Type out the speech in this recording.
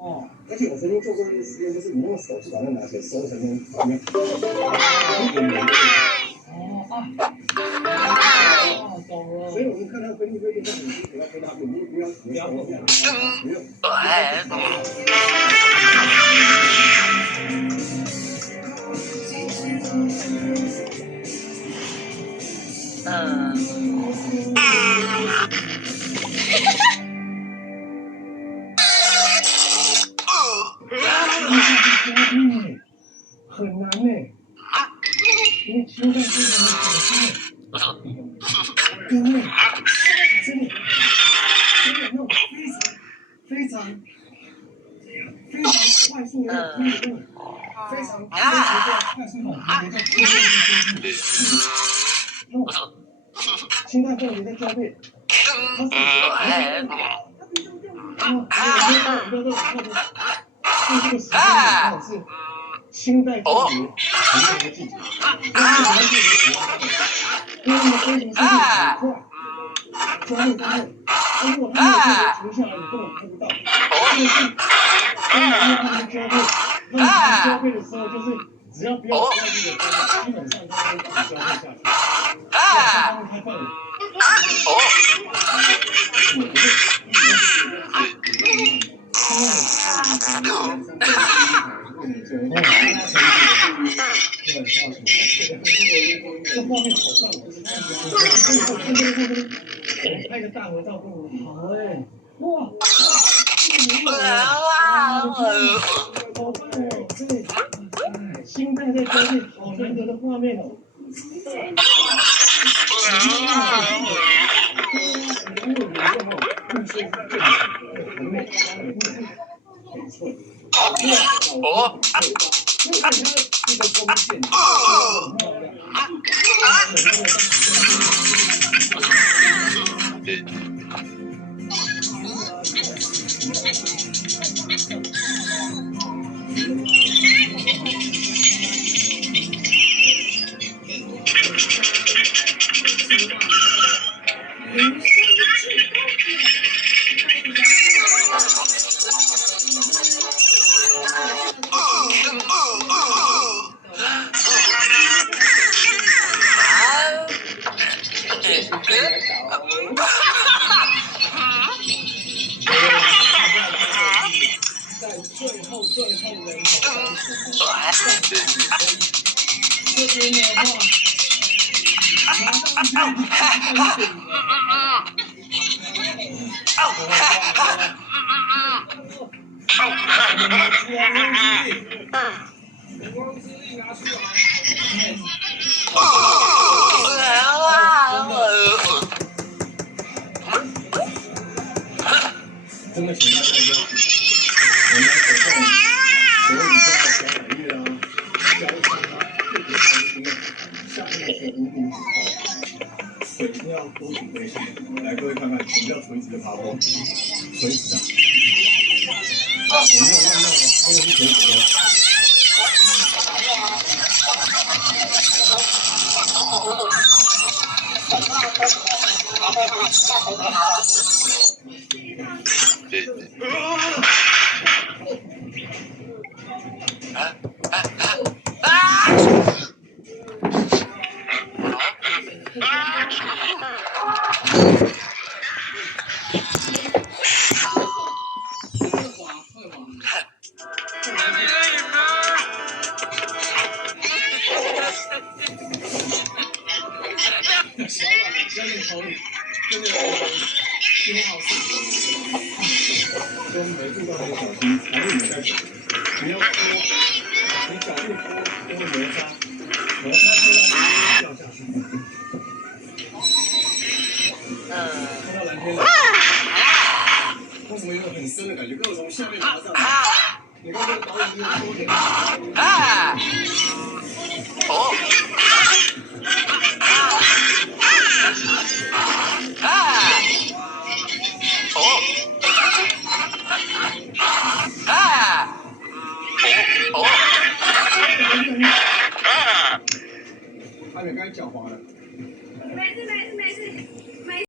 哦，而且我曾经做过一个实验，就是你用手去把它拿起来收成那种里面，一点点。哦，懂了。所以我们看它分泌会变成你不要跟它，你不要碰它，不用。很难呢，因为心脏非常的小心，因为真的那种非常快速的推动，非常快速的也在推动，心脏动也在交配，这个时间刚好是清代凤蝶成熟的季节，因为它们飞行速度很快，交配之后，如果它没有停下来，你根本看不到。但是当然它们交配，它们交配的时候就是只要不要外力的干扰，基本上它们会一直交配下去。它们开放了。这画面好棒！拍个大合照不如好哎！哇！好棒哦！对，心脏在交配，好难得的画面哦。真的请大家一个，我们手上所有以前的小满月啊、交叉啊、最可怕的就是下面的是无名指头，水一定要多准备一些。来，各位看看什么叫垂直的爬坡？垂直的，我没有乱用哦，这个是垂直的。跟每步都很小心，还是你在走，不要拖，你脚步拖就会摩擦，摩擦会让你掉下去。看到蓝天了，为什么有种很深的感觉？跟我从下面爬上来。你看这个导演就是多点。